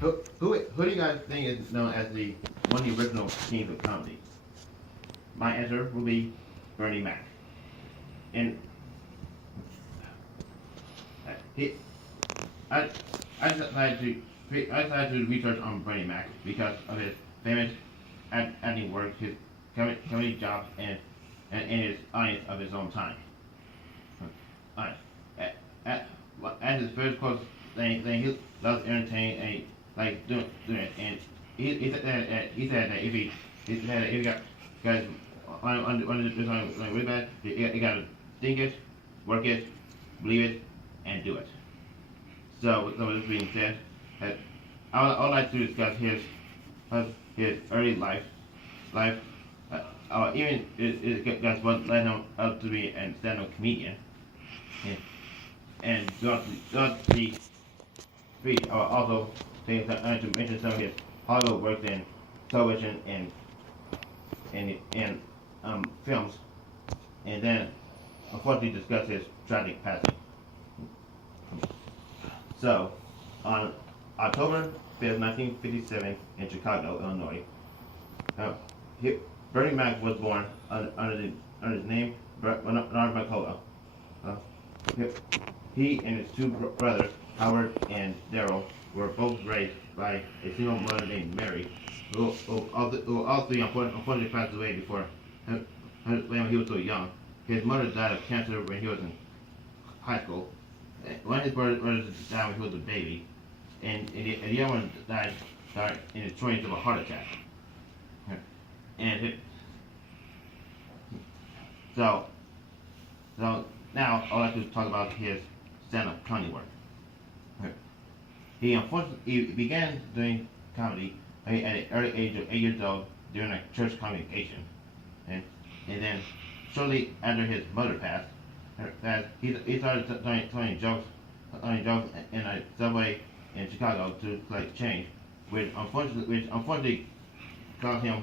Who do you guys think is known as the one of the original kings of comedy? My answer will be Bernie Mac. And he, I, I decided to research on Bernie Mac because of his famous acting work, his comedy jobs, and his audience of his own time. Uh, at, at, at his first close thing, he loves entertaining and like doing it. And he said that if he got his on this like really bad, you gotta think it, work it, believe it, and do it. So with this being said, that I would like to discuss his early life. Even that's what led him up to be a stand-up comedian. And, and throughout the speech, I will also to mention some of his Hollywood work in television and films, and then unfortunately discuss his tragic passing. So, on October 5th, 1957, in Chicago, Illinois, uh, he, Bernie Mac was born under his name Bernard McCullough. Uh, he and his two brothers, Howard and Darrell, were both raised by a single mother named Mary, who all three unfortunately passed away before when he was so young. His mother died of cancer when he was in high school. One of his brothers died when he was a baby, and the other one died in his 20s of a heart attack. And so, so now I'd like to talk about his stand-up comedy work. He unfortunately began doing comedy at the early age of 8 years old during a church congregation, and then shortly after his mother passed, he started telling jokes in a subway in Chicago to collect change, which unfortunately caused him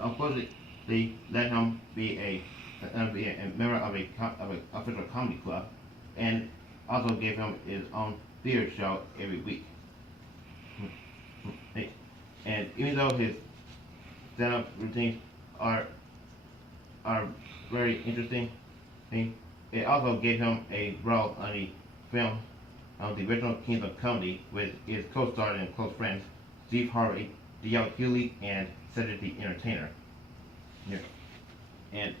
unfortunately let him be a member of a official comedy club, and also gave him his own theater show every week. And even though his stand-up routines are are very interesting, it also gave him a role on the film of the original Kings of Comedy with his co-stars and close friends Steve Harvey, D.L. Hewley, and Cedric the Entertainer. Yeah. And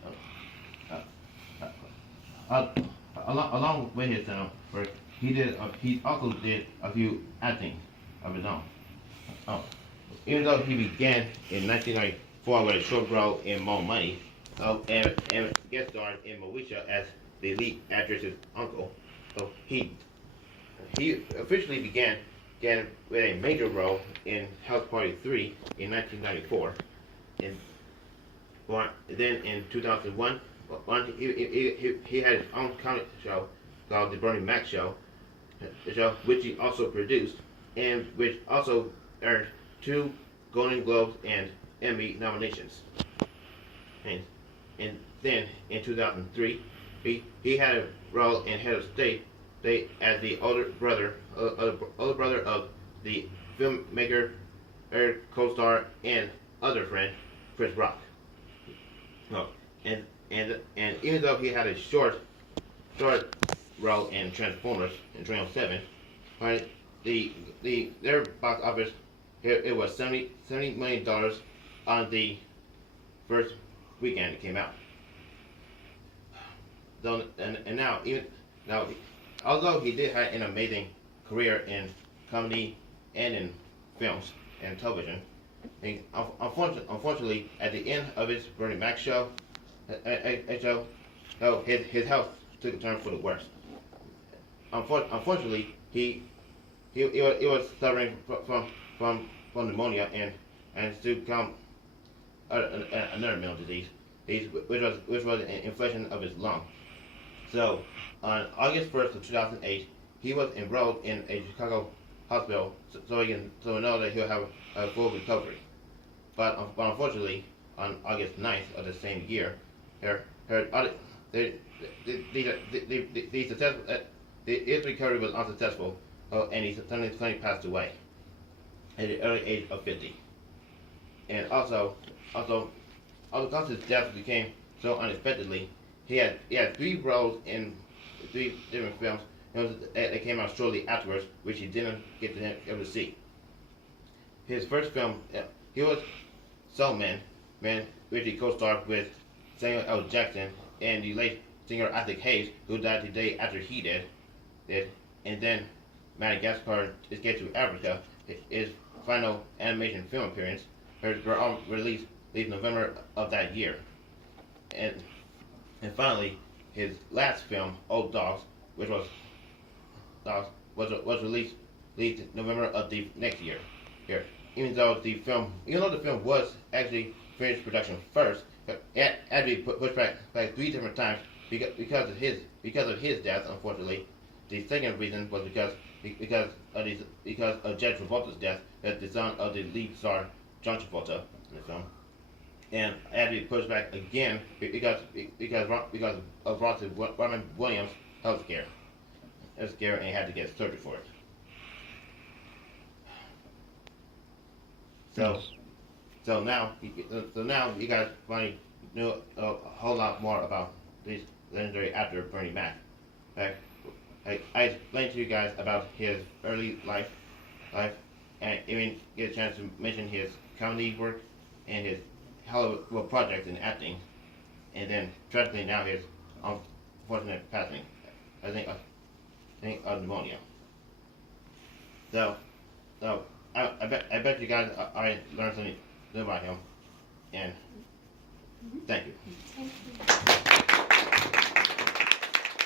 along with his work, he also did a few acting of his own. Oh. Even though he began in 1994 with a short role in More Money, and guest starred in Moesha as the lead actress's uncle, so he officially began with a major role in House Party 3 in 1994. And then in 2001, he had his own comedy show called The Bernie Mac Show, a show which he also produced, and which also earned 2 Golden Globes and Emmy nominations. And then in 2003, he had a role in Head of State as the older brother of the filmmaker, co-star, and other friend Chris Rock. Oh, and even though he had a short role in Transformers in 2007, right, their box office it was $70 million on the first weekend it came out. So, and now, although he did have an amazing career in comedy and in films and television, and unfortunately, at the end of his Bernie Mac show, his health took a turn for the worse. Unfortunately, he was suffering from pneumonia and to become another mental disease, which was an infection of his lung. So, on August 1st of 2008, he was enrolled in a Chicago hospital so we know that he'll have a full recovery. But unfortunately, on August 9th of the same year, his recovery was unsuccessful, and he suddenly passed away. at the early age of 50. And also, because his death became so unexpectedly, he had three roles in three different films. That came out shortly afterwards, which he didn't get to ever see. His first film, he was Soul Man, which he co-starred with Samuel L. Jackson and the late singer Isaac Hayes, who died the day after he did. And then Madagascar Escape to Africa, his final animation film appearance, were all released in November of that year. And and finally, his last film, Old Dogs, which was released November of the next year. Here, even though the film was actually finished production first, it had to be pushed back like three different times because of his death. Unfortunately, the second reason was because of Jed Travolta's death, as the son of the lead star John Travolta in the film, and it had to be pushed back again because of Robin Williams' health scare, and he had to get surgery for it. So, Yes. so now you guys finally know a whole lot more about this legendary actor Bernie Mac. Like, I explained to you guys about his early life, and even get a chance to mention his comedy work and his Hollywood projects in acting, and then tragically now his unfortunate passing. I think of pneumonia. So, so I bet you guys already learned something new about him, and